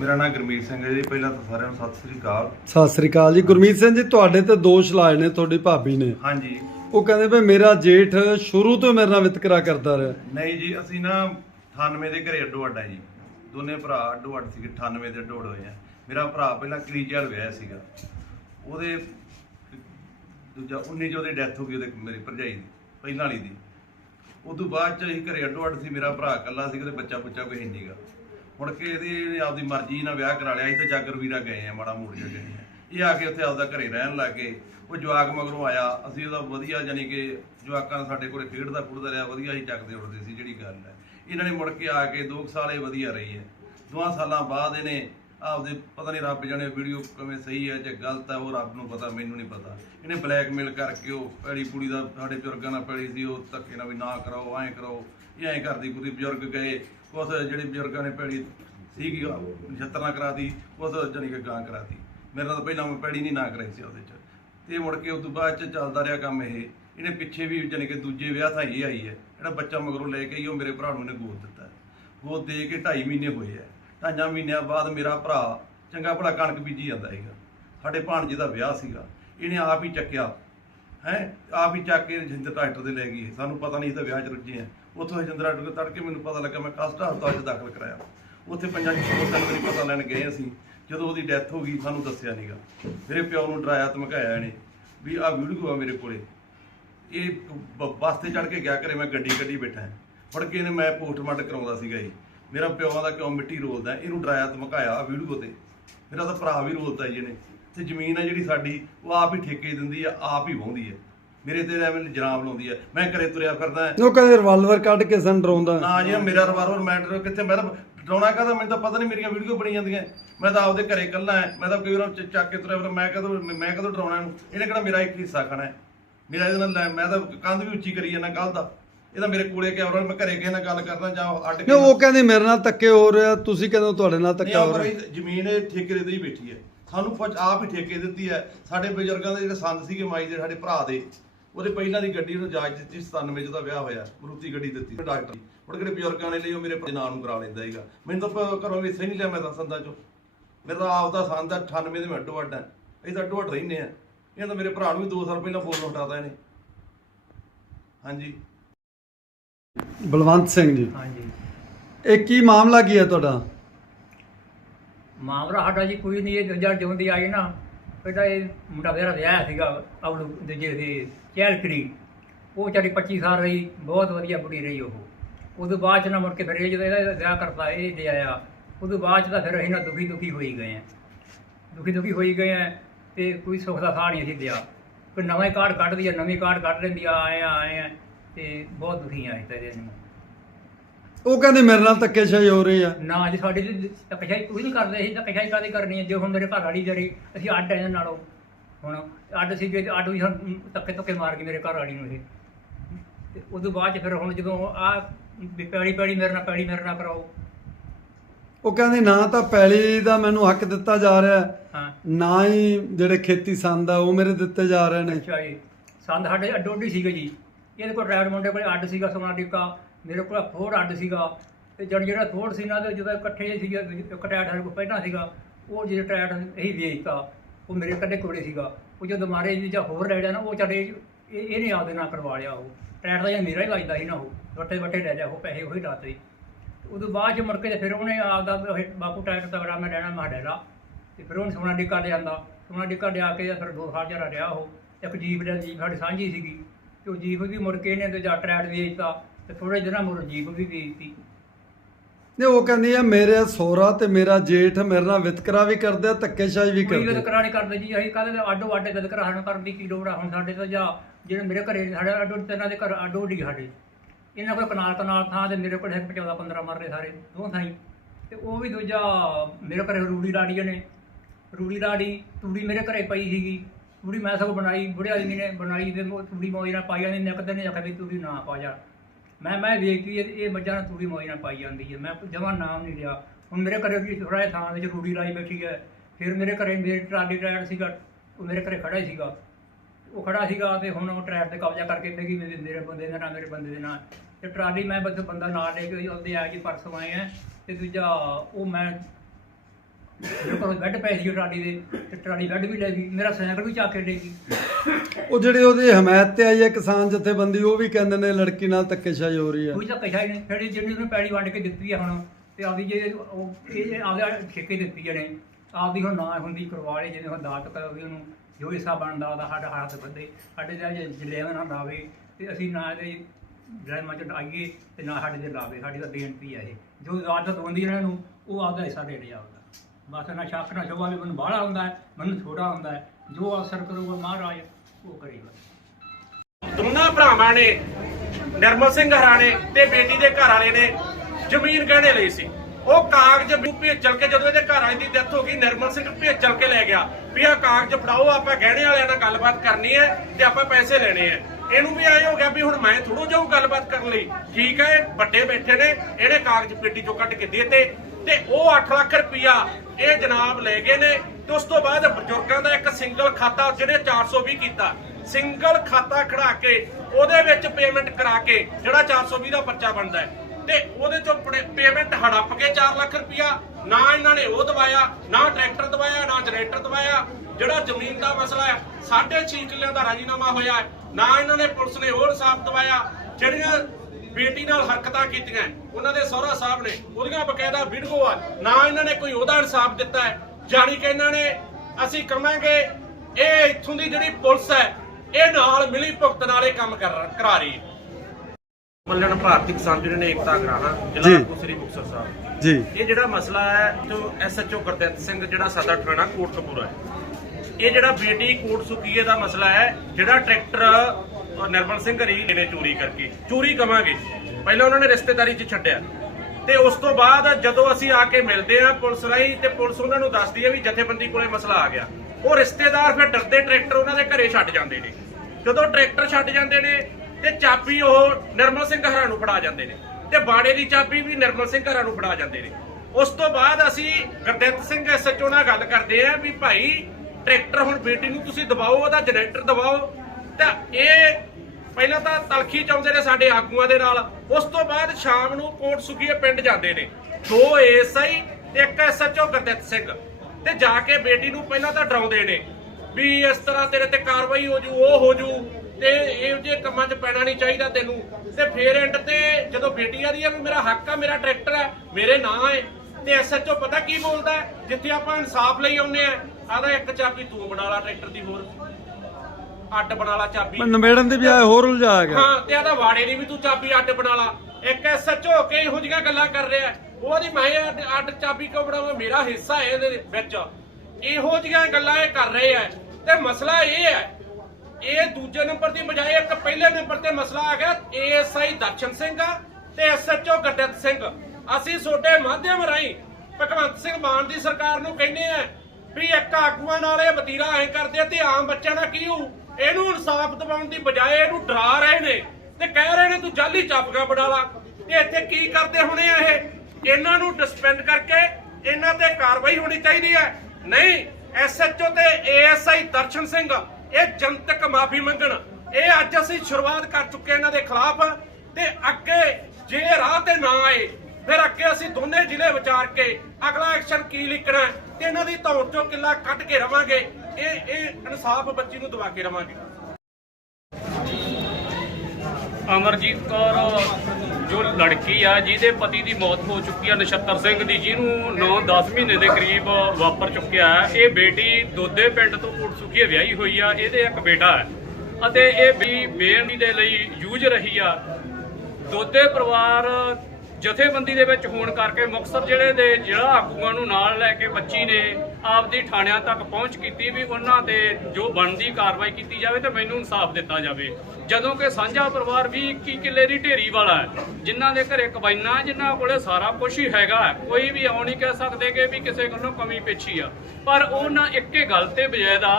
ਮੇਰਾ ਨਾਮ ਗੁਰਮੀਤ ਸਿੰਘ ਹੈ ਜੀ। ਪਹਿਲਾਂ ਤਾਂ ਸਾਰਿਆਂ ਨੂੰ ਸਤਿ ਸ੍ਰੀ ਅਕਾਲ। ਸਤਿ ਸ੍ਰੀ ਅਕਾਲ ਜੀ। ਗੁਰਮੀਤ ਸਿੰਘ ਜੀ ਤੁਹਾਡੇ ਤੇ ਦੋਸ਼ ਲਾਏ ਨੇ ਤੁਹਾਡੀ ਭਾਬੀ ਨੇ। ਹਾਂਜੀ। ਉਹ ਕਹਿੰਦੇ ਵੀ ਮੇਰਾ ਜੇਠ ਸ਼ੁਰੂ ਤੋਂ ਮੇਰੇ ਨਾਲ ਵਿਤਕਰਾ ਕਰਦਾ ਰਿਹਾ। ਨਹੀਂ ਜੀ ਅਸੀਂ ਨਾ 98 ਦੇ ਘਰੇ ਅੱਡੋ ਅੱਡਾ ਜੀ। ਦੋਨੇ ਭਰਾ ਅੱਡੋ ਅੱਡ ਸੀਗੇ 98 ਦੇ ਅੱਡੋ ਅੱਡ ਹੋਏ ਆ। ਮੇਰਾ ਭਰਾ ਪਹਿਲਾਂ ਕਲੀਜਲ ਵਿਆਹ ਸੀਗਾ। ਉਹਦੇ ਦੂਜਾ 19 ਚ ਉਹਦੀ ਡੈਥ ਹੋ ਗਈ ਉਹਦੇ ਮੇਰੀ ਭਰਜਾਈ ਦੀ ਪਹਿਲਾਂ ਵਾਲੀ ਦੀ। ਉਦੋਂ ਬਾਅਦ ਚ ਅਸੀਂ ਘਰੇ ਅੱਡੋ ਅੱਡ ਸੀ। ਮੇਰਾ ਭਰਾ ਇਕੱਲਾ ਸੀ ਤੇ ਬੱਚਾ ਬੁੱਚਾ ਕੋਈ ਨਹੀਂਗਾ ਮੁੜ ਕੇ ਇਹਦੀ ਆਪਦੀ ਮਰਜ਼ੀ ਨਾਲ ਵਿਆਹ ਕਰਾ ਲਿਆ, ਅਸੀਂ ਤਾਂ ਜਾਗਰ ਵੀਰਾ ਗਏ ਆ, ਮਾੜਾ ਮੋੜ ਜਾ ਗਏ ਆ। ਇਹ ਆ ਕੇ ਉੱਥੇ ਆਪਦਾ ਘਰੇ ਰਹਿਣ ਲੱਗ ਗਏ। ਉਹ ਜਵਾਕ ਮਗਰੋਂ ਆਇਆ, ਅਸੀਂ ਉਹਦਾ ਵਧੀਆ ਜਾਨੀ ਕਿ ਜਵਾਕਾਂ ਨਾਲ ਸਾਡੇ ਕੋਲੇ ਖੇਡਦਾ ਫੁੱਟਦਾ ਰਿਹਾ, ਵਧੀਆ ਹੀ ਚੱਕਦੇ ਉੱਠਦੇ ਸੀ, ਜਿਹੜੀ ਗੱਲ ਹੈ। ਇਹਨਾਂ ਨੇ ਮੁੜ ਕੇ ਆ ਕੇ 2 ਸਾਲ ਇਹ ਵਧੀਆ ਰਹੀ ਹੈ। ਦੋਆਂ ਸਾਲਾਂ ਬਾਅਦ ਇਹਨੇ ਆਪਦੇ ਪਤਾ ਨਹੀਂ ਰੱਬ ਜਾਣੇ ਵੀਡੀਓ ਕਿਵੇਂ ਸਹੀ ਹੈ ਜਾਂ ਗਲਤ ਹੈ, ਉਹ ਰੱਬ ਨੂੰ ਪਤਾ, ਮੈਨੂੰ ਨਹੀਂ ਪਤਾ। ਇਹਨੇ ਬਲੈਕਮੇਲ ਕਰਕੇ ਉਹ ਪੈੜੀ ਪੂੜੀ ਦਾ, ਸਾਡੇ ਬਜ਼ੁਰਗਾਂ ਨਾਲ ਪੈੜੀ ਸੀ, ਉਹ ਧੱਕੇ ਨਾਲ ਵੀ ਨਾ ਕਰਾਓ, ਐਂ ਕਰਾਓ, ਇਹ ਐਂ ਕਰਦੀ ਪੂਰੀ ਬਜ਼ੁਰਗ ਗਏ। ਉਸ ਜਿਹੜੇ ਬਜ਼ੁਰਗਾਂ ਨੇ ਪੈੜੀ ਸੀਗੀ, ਨਛੱਤਰ ਨਾ ਕਰਾਤੀ, ਉਸ ਜਾਨੀ ਕਿ ਗਾਂ ਕਰਾਤੀ। ਮੇਰੇ ਨਾਲ ਤਾਂ ਪਹਿਲਾਂ ਮੈਂ ਪੈੜੀ ਨਹੀਂ ਨਾ ਕਰਾਈ ਸੀ ਉਹਦੇ ਚ। ਤੇ ਮੁੜ ਕੇ ਉਸ ਤੋਂ ਬਾਅਦ ਚ ਚੱਲਦਾ ਰਿਹਾ ਕੰਮ ਇਹ। ਇਹਨੇ ਪਿੱਛੇ ਵੀ ਜਾਨੀ ਕਿ ਦੂਜੇ ਵਿਆਹ ਤਾਂ ਇਹ ਆਈ ਹੈ। ਜਿਹੜਾ ਬੱਚਾ ਮਗਰੋਂ ਲੈ ਕੇ ਆਈ, ਉਹ ਮੇਰੇ ਭਰਾ ਨੂੰ ਨੇ ਗੋਦ ਦਿੱਤਾ। ਗੋਦ ਦੇ ਕੇ 2.5 ਮਹੀਨੇ ਹੋਏ ਆ। ਢਾਈਆਂ ਮਹੀਨਿਆਂ ਬਾਅਦ ਮੇਰਾ ਭਰਾ ਚੰਗਾ ਭਲਾ ਕਣਕ ਬੀਜੀ ਜਾਂਦਾ ਸੀਗਾ। ਸਾਡੇ ਭਾਣਜੇ ਦਾ ਵਿਆਹ ਸੀਗਾ। ਇਹਨੇ ਆਪ ਹੀ ਚੱਕਿਆ। ਹੈ? ਆਪ ਹੀ ਚੱਕ ਕੇ ਜਿੰਦਰ ਟਰੈਕਟਰ ਦੇ ਲੈ ਗਈ। ਸਾਨੂੰ ਪਤਾ ਨਹੀਂ ਇਹਦਾ ਵਿਆਹ ਚ ਰੁੱਝੇ ਆ। ਉੱਥੋਂ ਹਜਿੰਦਰਾ ਟਰੈਕਟਰ ਤੋਂ ਤੜਕੇ ਮੈਨੂੰ ਪਤਾ ਲੱਗਾ ਮੈਂ ਕਸਟਾ ਹਸਪਤਾਲ 'ਚ ਦਾਖਲ ਕਰਾਇਆ। ਉੱਥੇ ਪੰਜਾਂ ਛੇ ਤਿੰਨ ਵਾਰੀ ਪਤਾ ਲੈਣ ਗਏ ਅਸੀਂ। ਜਦੋਂ ਉਹਦੀ ਡੈਥ ਹੋ ਗਈ, ਸਾਨੂੰ ਦੱਸਿਆ ਨਹੀਂਗਾ ਮੇਰੇ ਪਿਓ ਨੂੰ ਡਰਾਇਆ ਧਮਕਾਇਆ ਇਹਨੇ ਵੀ ਆਹ ਵੀਡੀਓ ਆ ਮੇਰੇ ਕੋਲੇ। ਇਹ ਬ- ਬੱਸ ਤੇ ਚੜ ਕੇ ਗਿਆ ਘਰੇ, ਮੈਂ ਗੱਡੀ ਕੱਢੀ ਬੈਠਾ ਫੜ ਕੇ ਇਹਨੇ ਮੈਂ ਪੋਸਟਮਾਰਟਮ ਕਰਾਉਂਦਾ ਸੀਗਾ ਜੀ ਮੇਰਾ ਪਿਓ ਦਾ ਕਿਉਂ ਮਿੱਟੀ ਰੋਲਦਾ, ਇਹਨੂੰ ਡਰਾਇਆ ਧਮਕਾਇਆ ਆ ਵੀਡੀਓ ਤੇ। ਮੇਰਾ ਤਾਂ ਭਰਾ ਵੀ ਰੋਲਦਾ ਜੀ ਇਹਨੇ। ਤੇ ਜ਼ਮੀਨ ਆ ਜਿਹੜੀ ਸਾਡੀ, ਉਹ ਆਪ ਹੀ ਠੇਕੇ ਦਿੰਦੀ ਆ, ਆਪ ਹੀ ਵਾਹੁੰਦੀ ਹੈ ਮੇਰੇ ਤੇ ਐਵੇਂ ਜਨਾਬ ਲਾਉਂਦੀ ਹੈ ਮੈਂ ਘਰੇ ਤੁਰਿਆ ਫਿਰਦਾ। ਹਾਂ। ਉਹ ਕਹਿੰਦੇ ਰਿਵਾਲਵਰ ਕੱਢ ਕੇ ਸਨ ਡਰਾਉਂਦਾ। ਨਾ ਜੀ ਮੇਰਾ ਰਿਵਾਲਵਰ ਮੈਟਰ ਕਿੱਥੇ ਮੈਂ ਤਾਂ ਡਰਾਉਣਾ ਕਾਹਦਾ? ਮੈਨੂੰ ਤਾਂ ਪਤਾ ਨਹੀਂ ਮੇਰੀਆਂ ਵੀਡੀਓ ਬਣੀ ਜਾਂਦੀਆਂ। ਮੈਂ ਤਾਂ ਆਪਦੇ ਘਰੇ ਇਕੱਲਾ ਐ। ਮੈਂ ਤਾਂ ਕਈ ਵਾਰ ਚ- ਚੱਕ ਕੇ ਤੁਰਿਆ ਫਿਰ। ਮੈਂ ਕਦੋਂ ਮੈਂ ਕਦੋਂ ਡਰਾਉਣਾ ਇਹਨੂੰ? ਇਹਨੇ ਕਿਹੜਾ ਮੇਰਾ ਇੱਕ ਹਿੱਸਾ ਖਾਣਾ ਹੈ ਮੇਰਾ ਇਹਦੇ ਨਾਲ ਲੈ- ਮੈਂ ਤਾਂ ਕੰਧ ਵੀ ਉੱਚੀ ਕਰੀ ਜਾਂਦਾ ਕੱਲ ਦਾ। ਇਹ ਤਾਂ ਮੇਰੇ ਕੋਲੇ ਕੈਮਰਾ ਮੈਂ ਘਰੇ ਕਿਸੇ ਨਾਲ ਗੱਲ ਕਰਦਾ ਜਾਂ ਅੱਡ ਨਹੀਂ ਉਹ ਕਹਿੰਦੇ ਮੇਰੇ ਨਾਲ ਧੱਕੇ ਹੋ ਰਿਹਾ ਤੁਸੀਂ ਕਹਿੰਦੇ ਤੁਹਾਡੇ ਨਾਲ ਨਹੀਂ ਧੱਕਾ ਹੋ ਪਰ ਰਿਹਾ? ਇਹ ਜ਼ਮੀਨ ਇਹ ਠੇਕੇ ਦੇ ਹੀ ਬੈਠੀ ਹੈ ਸਾਨੂੰ ਆਪ ਹੀ ਠੇਕੇ ਦਿੱਤੀ ਹੈ ਸਾਡੇ ਬਜ਼ੁਰਗਾਂ ਦੇ ਜਿਹੜੇ ਸੰਦ ਸੀਗੇ ਮਾਈ ਦੇ ਸਾਡੇ ਭਰਾ ਦੇ। ਉਹਦੇ ਪਹਿਲਾਂ ਦੀ ਗੱਡੀ ਨੂੰ ਇਜਾਜ਼ਤ ਦਿੱਤੀ 97 ਚ ਦਾ ਵਿਆਹ ਹੋਇਆ ਮਰੂਤੀ ਗੱਡੀ ਦਿੱਤੀ ਡਾਕਟਰ ਹੁਣ ਕਿਹੜੇ ਬਜ਼ੁਰਗਾਂ ਨੇ ਲਈ ਉਹ ਮੇਰੇ ਭਰਾ ਦੇ ਨਾਂ ਨੂੰ ਕਰਾ ਲੈਂਦਾ ਸੀਗਾ। ਮੈਨੂੰ ਤਾਂ ਘਰੋਂ ਹੀ ਨਹੀਂ ਲਿਆ ਮੈਂ ਤਾਂ ਸੰਦਾਂ ਚੋਂ। ਮੇਰਾ ਤਾਂ ਆਪਦਾ ਸੰਦ ਆ 98 ਦੇ ਮੈਂ ਅੱਡੋ ਅੱਡ ਹੈ ਅਸੀਂ ਤਾਂ ਅੱਡੋ ਅੱਡ ਰਹਿੰਦੇ ਆ। ਇਹ ਤਾਂ ਮੇਰੇ ਭਰਾ ਨੂੰ ਵੀ 2 ਸਾਲ ਪਹਿਲਾਂ ਬੋਲਣੋਂ ਹਟਾਤਾ ਇਹਨੇ। ਹਾਂਜੀ। ਬਲਵੰਤ ਸਿੰਘ ਜੀ। ਹਾਂਜੀ। ਇਹ ਕੀ ਮਾਮਲਾ ਕੀ ਹੈ ਤੁਹਾਡਾ? ਮਾਮਲਾ ਸਾਡਾ ਜੀ ਕੋਈ ਨਹੀਂ ਇਹ ਦੂਜਾ ਜਿਉਂਦੀ ਆਈ ਨਾ ਇਹਦਾ ਇਹ ਮੁੰਡਾ ਮੇਰਾ ਵਿਆਹ ਸੀਗਾ ਆਪਣੂ ਦੂਜੇ ਸੀ ਚੈਲਕਰੀ ਉਹ ਵਿਚਾਰੀ 25 ਸਾਲ ਰਹੀ, ਬਹੁਤ ਵਧੀਆ ਬੁੜੀ ਰਹੀ ਉਹ। ਉਦੋਂ ਬਾਅਦ ਚ ਨਾ ਮੁੜ ਕੇ ਫਿਰ ਇਹ ਜਦੋਂ ਇਹਦਾ ਵਿਆਹ ਕਰਤਾ, ਇਹ ਦੇ ਆਇਆ ਉਦੋਂ ਬਾਅਦ ਚ ਤਾਂ ਫਿਰ ਅਸੀਂ ਨਾ ਦੁਖੀ ਦੁਖੀ ਹੋਈ ਗਏ ਆ ਦੁਖੀ ਦੁਖੀ ਹੋਈ ਗਏ ਆ ਤੇ ਕੋਈ ਸੁੱਖ ਦਾ ਸਾਹ ਨਹੀਂ ਅਸੀਂ ਲਿਆ। ਕੋਈ ਨਵਾਂ ਕਾਰਡ ਕੱਢਦੀ ਆ ਨਵੀਂ ਕਾਰਡ ਕੱਢ ਲੈਂਦੀ ਆ, ਆਏ ਆਏ ਆ ਤੇ ਬਹੁਤ ਦੁਖੀ ਆ ਇਸ ਤੇ ਨੂੰ ਉਹ ਕਹਿੰਦੇ ਮੇਰੇ ਨਾਲ ਧੱਕੇਸ਼ਾਹੀ ਹੋ ਰਹੀ ਆ। ਨਾ ਜੀ ਸਾਡੀ ਧੱਕੇਸ਼ਾਹੀ ਕੋਈ ਨਹੀਂ ਕਰਦੇ ਅਸੀਂ ਧੱਕੇਸ਼ਾਹੀ ਕਾਦੀ ਕਰਨੀ ਹੈ ਜੇ ਹੁਣ ਮੇਰੇ ਘਰ ਵਾਲੀ ਜਿਹੜੀ ਅਸੀਂ ਅੱਡ ਇਹਨਾਂ ਨਾਲੋਂ ਹੁਣ ਅੱਡ ਸੀ ਜੇ ਅੱਡ ਵੀ ਸਾਨੂੰ ਧੱਕੇ ਧੱਕੇ ਮਾਰ ਕੇ ਮੇਰੇ ਘਰ ਵਾਲੀ ਨੂੰ ਇਹ। ਤੇ ਉਦੋਂ ਬਾਅਦ ਚ ਫਿਰ ਹੁਣ ਜਦੋਂ ਆ ਪੈੜੀ ਪੈੜੀ ਮੇਰੇ ਨਾਲ ਪੈੜੀ ਮੇਰੇ ਨਾਲ ਕਰਾਓ। ਉਹ ਕਹਿੰਦੇ ਨਾ ਤਾਂ ਪੈਲੀ ਦਾ ਮੈਨੂੰ ਹੱਕ ਦਿੱਤਾ ਜਾ ਰਿਹਾ ਹੈ, ਹਾਂ। ਨਾ ਹੀ ਜਿਹੜੇ ਖੇਤੀ ਸੰਦ ਆ ਉਹ ਮੇਰੇ ਦਿੱਤੇ ਜਾ ਰਹੇ ਨੇ। ਅੱਛਾ ਜੀ। ਸੰਦ ਸਾਡੇ ਅੱਡੋ ਅੱਡੀ ਸੀਗੇ ਜੀ। ਇਹਦੇ ਕੋਲ ਡਰਾਈਵਰ ਮੁੰਡੇ ਕੋਲ ਅੱਡ ਸੀਗਾ ਸੋਨਾਲੀਕਾ ਮੇਰੇ ਕੋਲ ਫੋਰ ਅੱਡ ਸੀਗਾ ਤੇ ਜਦ ਜਿਹੜਾ ਫੋਰ ਸੀ ਨਾ, ਤੇ ਜਦੋਂ ਇਕੱਠੇ ਜਿਹੇ ਸੀਗੇ, ਇੱਕ ਟਾਇਰ ਸਾਡੇ ਕੋਲ ਪਹਿਲਾਂ ਸੀਗਾ, ਉਹ ਜਿਹੜਾ ਟਾਇਰ ਇਹੀ ਵੇਚਤਾ, ਉਹ ਮੇਰੇ ਕੱਢੇ ਕੋਲੇ ਸੀਗਾ। ਉਹ ਜਦੋਂ ਮਾਰੇ ਜੀ ਜਾਂ ਹੋਰ ਲੈ ਲਿਆ ਨਾ, ਉਹ ਸਾਡੇ ਇਹ ਇਹਨੇ ਆਪਦੇ ਨਾਲ ਕਰਵਾ ਲਿਆ ਉਹ। ਟਾਇਰ ਦਾ ਜਾਂ ਮੇਰਾ ਹੀ ਵੱਜਦਾ ਸੀ ਨਾ ਉਹ ਵੱਟੇ ਵੱਟੇ ਲੈ ਲਿਆ ਉਹ ਪੈਸੇ ਉਹੀ ਲਾਤੇ ਉਦੋਂ ਬਾਅਦ ਚ ਮੁੜ ਕੇ ਤੇ ਫਿਰ ਉਹਨੇ ਆਪਦਾ ਉਹ ਬਾਪੂ ਟਾਇਰ ਤਗੜਾ ਮੈਂ ਲੈਣਾ ਮੈਂ ਡੈਲਾ ਤੇ ਫਿਰ ਉਹਨੇ ਸੋਨਾ ਡਿੱਕਾ ਲਿਆਂਦਾ ਸੋਨਾ ਡਿੱਕਾ ਲਿਆ ਕੇ ਫਿਰ ਦੋ ਸਾਲ ਜਰਾ ਰਿਹਾ ਉਹ। ਇੱਕ ਜੀਪ ਦਾ ਜੀਪ ਸਾਡੀ ਸਾਂਝੀ ਸੀਗੀ। ਤੇ ਉਹ ਜੀਪ ਵੀ ਮੁੜ ਕੇ ਇਹਨੇ ਤੇ ਜਾ ਟਰੈਡ ਵੇਚਤਾ। ਤੇ ਥੋੜੇ ਦਿਨਾਂ ਮੁੜ ਜੀਪ ਵੀ ਵੇਚਤੀ ਨੇ ਉਹ ਕਹਿੰਦੀ ਆ ਮੇਰੇ ਸੋਹਰਾ ਤੇ ਮੇਰਾ ਜੇਠ ਮੇਰੇ ਨਾਲ ਵਿਤਕਰਾ ਵੀ ਕਰਦੇ ਆ ਧੱਕੇਸ਼ਾਹੀ ਵੀ ਕੋਈ ਕਰਦੇ ਗੱਲ ਕਰਾਣੀ ਕਰਦੇ ਜੀ ਅਸੀਂ ਕਾਹਦੇ ਆਡੋ ਆਡੇ ਗੱਲ ਕਰਾਹਣ ਕਰਨ ਦੀ ਕੀ ਲੋੜ ਆ? ਹੁਣ ਸਾਡੇ ਤੋਂ ਜਾਂ ਜਿਹੜੇ ਮੇਰੇ ਘਰੇ ਸਾਡੇ ਆਡੋ ਤਿੰਨਾਂ ਦੇ ਘਰ ਆਡੋ ਢੀ ਸਾਡੇ। ਇਹਨਾਂ ਕੋਲ ਕਨਾਲ ਕਨਾਲ ਥਾਂ ਤੇ ਮੇਰੇ ਕੋਲ 14 15 ਮਰਲੇ ਸਾਰੇ ਦੋ ਥਾਈ। ਤੇ ਉਹ ਵੀ ਦੂਜਾ ਮੇਰੇ ਘਰੇ ਰੂੜੀ ਰਾੜੀ ਨੇ। ਰੂੜੀ ਰਾੜੀ ਤੂੜੀ ਮੇਰੇ ਘਰੇ ਪਈ ਸੀਗੀ। ਤੂੜੀ ਮੈਂ ਸਗੋਂ ਬਣਾਈ ਬੁੜਿਆ ਜੀ ਨੇ ਬਣਾਈ ਤੇ ਉਹ ਤੂੜੀ ਮੋਈ ਨਾਲ ਪਾਈ ਜਾਂਦੀ ਨਿਕਦੇ ਨੇ ਆਖਿਆ ਵੀ ਤੂੜੀ ਨਾ ਪਾ ਜਾ। ਮੈਂ ਮੈਂ ਵੇਖਦੀ ਇਹ ਇਹ ਮੱਝਾਂ ਤੂੜੀ ਮੋਈ ਨਾਲ ਪਾਈ ਜਾਂਦੀ ਹੈ ਮੈਂ ਜਮਾਂ ਨਾਮ ਨਹੀਂ ਲਿਆ। ਹੁਣ ਮੇਰੇ ਘਰੇ ਵੀ ਥੋੜਾ ਜਿਹਾ ਥਾਂ ਵਿੱਚ ਰੂੜੀ ਲਾਈ ਬੈਠੀ ਹੈ ਫਿਰ ਮੇਰੇ ਘਰੇ ਮੇਰੇ ਟਰਾਲੀ ਟਾਇਰ ਸੀਗਾ, ਉਹ ਮੇਰੇ ਘਰੇ ਖੜਾ ਹੀ ਸੀਗਾ। ਉਹ ਖੜਾ ਸੀਗਾ ਤੇ ਹੁਣ ਉਹ ਟਰੈਕ ਤੇ ਕਬਜ਼ਾ ਕਰਕੇ ਪੈ ਗਈ ਮੇਰੇ ਮੇਰੇ ਬੰਦੇ ਦੇ ਨਾਲ, ਮੇਰੇ ਬੰਦੇ ਦੇ ਨਾਲ। ਤੇ ਟਰਾਲੀ ਮੈਂ ਬਸ ਬੰਦਾ ਨਾਲ ਲੈ ਕੇ ਉਹਦੇ ਆ ਜੀ ਪਰਸੋਂ ਆਏ ਆ। ਤੇ ਦੂਜਾ ਉਹ ਮੈਂ ਮੇਰੇ ਕੋਲ ਬੈੱਡ ਪਏ ਸੀ ਟਰਾਲੀ ਦੇ ਤੇ ਟਰਾਲੀ ਬੈੱਡ ਵੀ ਲੈ ਗਈ ਮੇਰਾ ਸਾਈਕਲ ਵੀ ਚੱਕ ਕੇ ਲੈ ਗਈ। ਉਹ ਜਿਹੜੀ ਉਹਦੀ ਹਮਾਇਤ ਤੇ ਆਈ ਹੈ ਕਿਸਾਨ ਜਥੇਬੰਦੀ ਉਹ ਵੀ ਕਹਿੰਦੇ ਨੇ ਲੜਕੀ ਨਾਲ ਧੱਕੇਸ਼ਾਹੀ ਹੋ ਰਹੀ ਹੈ। ਕੋਈ ਤਾਂ ਕਸ਼ਾ ਹੀ ਨਹੀਂ ਫਿਰ ਜਿੰਨੀ ਉਹਨੂੰ ਪੈੜੀ ਵੰਡ ਕੇ ਦਿੱਤੀ ਆ ਹੁਣ ਤੇ ਆਪਦੀ ਜੇ ਉਹ ਇਹ ਆਪਦੇ ਠੇਕੇ ਦਿੱਤੀ ਜਣੇ ਆਪਦੀ ਹੁਣ ਨਾ ਹੁੰਦੀ ਕਰਵਾ ਲੇ ਜਿਵੇਂ ਹੁਣ ਦਾਤ ਕਰੋਗੇ ਉਹਨੂੰ ਜੋ ਹਿੱਸਾ ਬਣਦਾ ਉਹਦਾ ਸਾਡਾ ਹੱਥ ਬੰਦੇ ਸਾਡੇ ਦਾ ਜੇ ਨਾ ਲਾਵੇ ਤੇ ਅਸੀਂ ਨਾ ਇਹਦੇ ਡਰਾਈਵਾਂ ਚ ਆਈਏ ਤੇ ਨਾ ਸਾਡੇ ਤੇ ਲਾਵੇ ਸਾਡੀ ਤਾਂ ਬੇਨਤੀ ਹੈ ਇਹ। ਜੋ ਆਦਤ ਹੁੰਦੀ ਇਹਨਾਂ ਨੂੰ ਉਹ ਆਪਦਾ ਹਿੱਸਾ ਦੇ ਦੇ ਆਪਦਾ ਬਸ ਨਾ ਸ਼ੱਕ, ਨਾ ਸ਼ੋਭਾ ਵੀ ਮੈਨੂੰ ਬਾਹਲਾ ਹੁੰਦਾ ਹੈ, ਮੈਨੂੰ ਛੋਟਾ ਹੁੰਦਾ ਹੈ, ਜੋ ਅਸਰ ਕਰੂਗਾ ਮਹਾਰਾਜ, ਉਹ ਕਰੇਗਾ ਦੋਨਾਂ ਭਰਾਵਾਂ ਨੇ, ਨਿਰਮਲ ਸਿੰਘ ਹਰਾਣੇ ਤੇ ਬੇਟੀ ਦੇ ਘਰ ਵਾਲੇ ਨੇ ਜ਼ਮੀਨ ਗਹਿਣੇ ਲਈ ਸੀ। ਉਹ ਕਾਗਜ਼ ਭੇਜਲ ਕੇ ਜਦੋਂ ਇਹਦੇ ਘਰ ਵਾਲੇ ਦੀ ਡੈਥ ਹੋ ਗਈ, ਨਿਰਮਲ ਸਿੰਘ ਭੇਜਲ ਕੇ ਲੈ ਗਿਆ ਵੀ ਆ ਕਾਗਜ਼ ਫੜਾਓ, ਆਪਾਂ ਗਹਿਣੇ ਵਾਲਿਆਂ ਨਾਲ ਗੱਲਬਾਤ ਕਰਨੀ ਹੈ ਤੇ ਆਪਾਂ ਪੈਸੇ ਲੈਣੇ ਆ ਇਹਨੂੰ ਵੀ ਆਏ ਹੋ ਗਿਆ ਵੀ ਹੁਣ ਮੈਂ ਥੋੜੋ ਜਾਊ ਗੱਲਬਾਤ ਕਰਨ ਲਈ। ਠੀਕ ਹੈ, ਵੱਡੇ ਬੈਠੇ ਨੇ, ਇਹਨੇ ਕਾਗਜ਼ ਪੇਟੀ ਚੋਂ ਕੱਢ ਕੇ ਦੇਤੇ ਤੇ ਉਹ 8 ਲੱਖ ਰੁਪਇਆ ਇਹ ਜਨਾਬ ਲੈ ਗਏ ਨੇ। ਤੇ ਉਸ ਤੋਂ ਬਾਅਦ ਬਜ਼ੁਰਗਾਂ ਦਾ ਇੱਕ ਸਿੰਗਲ ਖਾਤਾ ਜਿਹੜੇ 420 ਕੀਤਾ। ਸਿੰਗਲ ਖਾਤਾ ਖੜਾ ਕੇ ਉਹਦੇ ਵਿੱਚ ਪੇਮੈਂਟ ਕਰਾ ਕੇ ਜਿਹੜਾ 420 ਦਾ ਪਰਚਾ ਬਣਦਾ ਤੇ ਉਹਦੇ ਚੋਂ ਪੇਮੈਂਟ ਹੜੱਪ ਕੇ 4 ਲੱਖ ਰੁਪਇਆ, ਨਾ ਇਹਨਾਂ ਨੇ ਉਹ ਦਵਾਇਆ, ਨਾ ਟਰੈਕਟਰ ਦਵਾਇਆ, ਨਾ ਜਨਰੇਟਰ ਦਵਾਇਆ। ਜਿਹੜਾ ਜ਼ਮੀਨ ਦਾ ਮਸਲਾ ਹੈ 6.5 ਕਿੱਲਿਆਂ ਦਾ ਰਾਜੀਨਾਮਾ ਹੋਇਆ ਨਾ ਇਹਨਾਂ ਨੇ ਪੁਲਿਸ ਨੇ ਹੋਰ ਸਾਫ਼ ਦਵਾਇਆ। ਜਿਹੜੀਆਂ ਬੇਟੀ ਨਾਲ ਹਰਕਤਾਂ ਕੀਤੀਆਂ ਉਹਨਾਂ ਦੇ ਸਹੁਰਾ ਸਾਹਿਬ ਨੇ ਉਹਦੀਆਂ ਬਕਾਇਦਾ ਵੀਡੀਓ ਆ। ਨਾ ਇਹਨਾਂ ਨੇ ਕੋਈ ਉਹਦਾ ਇਨਸਾਫ ਦਿੱਤਾ ਹੈ ਜਾਣੀ ਕਿ ਇਹਨਾਂ ਨੇ ਅਸੀਂ ਕਹਾਂਗੇ ਇਹ ਇੱਥੋਂ ਦੀ ਜਿਹੜੀ ਪੁਲਿਸ ਹੈ ਇਹ ਨਾਲ ਮਿਲੀ ਭੁਗਤ ਨਾਲ ਇਹ ਕੰਮ ਕਰ ਕਰਾ ਰਹੀ ਹੈ। ਮੱਲਣ ਭਾਰਤੀ ਕਿਸਾਨ ਯੂਨੀਅਨ ਏਕਤਾ ਗਰਾਹਾਂ। ਜ਼ਿਲ੍ਹਾ ਕੁਸਰੀ ਮੁਕਤਸਰ ਸਾਹਿਬ। ਜੀ। ਇਹ ਜਿਹੜਾ ਮਸਲਾ ਹੈ ਜੋ ਐਸਐਚਓ ਗੁਰਦਿੱਤ ਸਿੰਘ ਜਿਹੜਾ ਸਾਡਾ ਥਾਣਾ ਕੋਟਕਪੂਰਾ ਹੈ। ਇਹ ਜਿਹੜਾ ਬੇਟੀ ਕੋਟ ਸੁਕੀਏ ਦਾ ਮਸਲਾ ਹੈ ਜਿਹੜਾ ਟਰੈਕਟਰ ਨਿਰਮਲ ਸਿੰਘ ਹਰੀ ਨੇ ਚੋਰੀ ਕਰਕੇ, ਚੋਰੀ ਕਵਾਂਗੇ। ਪਹਿਲਾਂ ਉਹਨਾਂ ਨੇ ਰਿਸ਼ਤੇਦਾਰੀ 'ਚ ਛੱਡਿਆ। ਤੇ ਉਸ ਤੋਂ ਬਾਅਦ ਜਦੋਂ ਅਸੀਂ ਆ ਕੇ ਮਿਲਦੇ ਆ ਪੁਲਿਸ ਰਾਹੀਂ ਤੇ ਪੁਲਿਸ ਉਹਨਾਂ ਨੂੰ ਦੱਸਦੀ ਹੈ ਵੀ ਜਥੇਬੰਦੀ ਕੋਲੇ ਮਸਲਾ ਆ ਗਿਆ। ਉਹ ਰਿਸ਼ਤੇਦਾਰ ਫਿਰ ਡਰਦੇ ਟਰੈਕਟਰ ਉਹਨਾਂ ਦੇ ਘਰੇ ਛੱਡ ਜਾਂਦੇ ਨੇ। ਜਦੋਂ ਟਰੈਕਟਰ ਛੱਡ ਜਾਂਦੇ ਨੇ ਤੇ ਚਾਬੀ ਉਹ ਨਿਰਮਲ ਸਿੰਘ ਹਰਾਂ ਨੂੰ ਫੜਾ ਜਾਂਦੇ ਨੇ। ਤੇ ਬਾੜੇ ਦੀ ਚਾਬੀ ਵੀ ਨਿਰਮਲ ਸਿੰਘ ਹਰਾਂ ਨੂੰ ਫੜਾ ਜਾਂਦੇ ਨੇ। ਉਸ ਤੋਂ ਬਾਅਦ ਅਸੀਂ ਗੁਰਦਿੱਤ ਸਿੰਘ ਐਸਐਚਓ ਨਾਲ ਗੱਲ ਕਰਦੇ ਆ ਵੀ ਭਾਈ, ਟਰੈਕਟਰ ਹੁਣ ਬੇਟੀ ਨੂੰ ਤੁਸੀਂ ਦਬਾਓ, ਉਹਦਾ ਜਨਰੇਟਰ ਦਬਾਓ। ਤਾਂ ਇਹ ਪਹਿਲਾਂ ਤਾਂ ਤਲਖੀ ਚਾਉਂਦੇ ਨੇ ਸਾਡੇ ਆਗੂਆਂ ਦੇ ਨਾਲ। ਉਸ ਤੋਂ ਬਾਅਦ ਸ਼ਾਮ ਨੂੰ ਕੋਟ ਸੁਖੀਏ ਪਿੰਡ ਜਾਂਦੇ ਨੇ। ਦੋ ਏਐਸਆਈ ਤੇ ਇੱਕ ਐਸਐਚਓ ਗੁਰਦਿੱਤ ਸਿੰਘ। ਤੇ ਜਾ ਕੇ ਬੇਟੀ ਨੂੰ ਪਹਿਲਾਂ ਤਾਂ ਡਰਾਉਂਦੇ ਨੇ ਵੀ ਇਸ ਤਰ੍ਹਾਂ ਤੇਰੇ ਤੇ ਕਾਰਵਾਈ ਹੋ ਜੂ, ਉਹ ਹੋ ਜੂ, ਤੇ ਇਹੋ ਜਿਹੇ ਕੰਮਾਂ 'ਚ ਪੈਣਾ ਨਹੀਂ ਚਾਹੀਦਾ ਤੈਨੂੰ। ਤੇ ਫੇਰ ਐਂਡ ਤੇ ਜਦੋਂ ਬੇਟੀ ਆ ਰਹੀ ਆ, ਵੀ ਮੇਰਾ ਹੱਕ ਆ, ਮੇਰਾ ਟਰੈਕਟਰ ਹੈ ਮੇਰੇ ਨਾਂ ਹੈ ਤੇ ਐਸਐਚਓ ਪਤਾ ਕੀ ਬੋਲਦਾ? ਜਿੱਥੇ ਆਪਾਂ ਇਨਸਾਫ ਲਈ ਆਉਂਦੇ ਆ ਆਦਾ ਇੱਕ ਚਾਬੀ ਤੂੰ ਬਣਾ ਲਾ ਟਰੈਕਟਰ ਦੀ ਹੋਰ। ਅੱਡ ਬਣਾ ਲਾ ਚਾਬੀ। ਮੈਂ ਨਵੇੜਨ ਦੀ ਬਜਾਏ ਹੋਰ ਉਲਝਾਇਆ ਗਿਆ। ਹਾਂ ਤੇ ਆਦਾ ਵਾੜੇ ਦੀ ਵੀ ਤੂੰ ਚਾਬੀ ਅੱਡ ਬਣਾ ਲਾ। ਇੱਕ ਹੋ ਕੇ ਇਹੋ ਜਿਹੀਆਂ ਗੱਲਾਂ ਕਰ ਰਿਹਾ। ਉਹਦੀ ਮੈਂ ਅੱਡ ਅੱਡ ਚਾਬੀ ਕਿਉਂ ਬਣਾਵਾਂ? ਮੇਰਾ ਹਿੱਸਾ ਹੈ ਇਹਦੇ ਵਿੱਚ। ਇਹੋ ਜਿਹੀਆਂ ਗੱਲਾਂ ਇਹ ਕਰ ਰਹੇ ਆ ਤੇ ਮਸਲਾ ਇਹ ਹੈ ਇਹ ਦੂਜੇ ਨੰਬਰ ਦੀ ਬਜਾਏ ਇੱਕ ਪਹਿਲੇ ਨੰਬਰ ਤੇ ਮਸਲਾ ਆ ਗਿਆ ਏਐਸਆਈ ਦਰਸ਼ਨ ਸਿੰਘ ਤੇ ਐਸਐਚਓ ਗੱਡਤ ਸਿੰਘ। ਅਸੀਂ ਤੁਹਾਡੇ ਮਾਧਿਅਮ ਰਾਹੀਂ ਭਗਵੰਤ ਸਿੰਘ ਮਾਨ ਦੀ ਸਰਕਾਰ ਨੂੰ ਕਹਿੰਦੇ ਆ ਵੀ ਇੱਕ ਆਗੂਆਂ ਨਾਲ ਇਹ ਵਤੀਰਾ ਐ ਕਰਦੇ ਆ ਤੇ ਆਮ ਬੱਚਿਆਂ ਦਾ ਕੀ ਹੋਊ? ਇਹਨੂੰ ਇਨਸਾਫ ਦਿਵਾਉਣ ਦੀ ਬਜਾਏ ਇਹਨੂੰ ਡਰਾ ਰਹੇ ਨੇ ਤੇ ਕਹਿ ਰਹੇ ਨੇ, ਤੂੰ ਜਾਲੀ ਚਾਪਗਾ ਬਣਾ ਲਾ। ਇੱਥੇ ਕੀ ਕਰਦੇ ਹੋਣੇ ਆ ਇਹ? ਇਹਨਾਂ ਨੂੰ ਡਿਸਪੈਂਡ ਕਰਕੇ ਇਹਨਾਂ ਤੇ ਕਾਰਵਾਈ ਹੋਣੀ ਚਾਹੀਦੀ ਹੈ। ਨਹੀਂ ਐਸਐਚਓ ਤੇ ਏਐਸਆਈ ਦਰਸ਼ਨ ਸਿੰਘ, ਇਹ ਜਨਤਕ ਮਾਫੀ ਮੰਗਣ। ਇਹ ਅੱਜ ਅਸੀਂ ਸ਼ੁਰੂਆਤ ਕਰ ਚੁੱਕੇ ਇਹਨਾਂ ਦੇ ਖਿਲਾਫ ਤੇ ਅੱਗੇ ਜੇ ਰਾਹ ਤੇ ਨਾ ਆਏ, ਫਿਰ ਅੱਗੇ ਅਸੀਂ ਦੋਨੇ ਜ਼ਿਲ੍ਹੇ ਵਿਚਾਰ ਕੇ ਅਗਲਾ ਐਕਸ਼ਨ ਕੀ ਲਿਖਣਾ ਤੇ ਇਹਨਾਂ ਦੀ ਧੌਣ ਚੋਂ ਕਿੱਲਾ ਕੱਢ ਕੇ ਰਵਾਂਗੇ। ਇਹ ਇਹ ਇਨਸਾਫ ਬੱਚੀ ਨੂੰ ਦਵਾ ਕੇ ਰਵਾਂਗੇ। ਅਮਰਜੀਤ ਕੌਰ, ਜੋ ਲੜਕੀ ਆ, ਜਿਹਦੇ ਪਤੀ ਦੀ ਮੌਤ ਹੋ ਚੁੱਕੀ ਆ, ਨਛੱਤਰ ਸਿੰਘ ਦੀ, ਜਿਹਨੂੰ 9-10 ਮਹੀਨੇ ਦੇ ਕਰੀਬ ਵਾਪਰ ਚੁੱਕਿਆ ਹੈ। ਇਹ ਬੇਟੀ ਦੋਦੇ ਪਿੰਡ ਤੋਂ ਉੜਸੁਖੀ ਵਿਆਹੀ ਹੋਈ ਆ। ਇਹਦੇ ਇੱਕ ਬੇਟਾ ਹੈ। ਅਤੇ ਇਹ ਵੀ ਬੇਅੰਤੀ ਦੇ ਲਈ ਜੂਝ ਰਹੀ ਆ। ਦੋਦੇ ਪਰਿਵਾਰ ਜਥੇਬੰਦੀ ਦੇ ਵਿੱਚ ਹੋਣ ਕਰਕੇ ਮੁਕਤਸਰ ਜਿਹੜੇ ਦੇ ਜ਼ਿਲ੍ਹਾ ਆਗੂਆਂ ਨੂੰ ਨਾਲ ਲੈ ਕੇ ਬੱਚੀ ਨੇ ਆਪਦੀ ਥਾਣਿਆਂ ਤੱਕ ਪਹੁੰਚ ਕੀਤੀ ਵੀ ਉਹਨਾਂ ਤੇ ਜੋ ਬਣਦੀ ਕਾਰਵਾਈ ਕੀਤੀ ਜਾਵੇ ਤੇ ਮੈਨੂੰ ਇਨਸਾਫ ਦਿੱਤਾ ਜਾਵੇ। ਜਦੋਂ ਕਿ ਸਾਂਝਾ ਪਰਿਵਾਰ ਵੀ 21 ਕਿੱਲੇ ਦੀ ਢੇਰੀ ਵਾਲਾ ਹੈ, ਜਿਨ੍ਹਾਂ ਦੇ ਘਰੇ ਕਬਾਈਨਾ ਜਿਨ੍ਹਾਂ ਕੋਲੇ ਸਾਰਾ ਕੁਝ ਹੀ ਹੈਗਾ ਕੋਈ ਵੀ ਆਉ ਨਹੀਂ ਕਹਿ ਸਕਦੇ ਕਿ ਵੀ ਕਿਸੇ ਕੋਲੋਂ ਕਮੀ ਪੇਛੀ ਆ। ਪਰ ਉਹਨਾਂ ਇੱਕੇ ਗੱਲ ਤੇ ਬਜਾਇਦਾ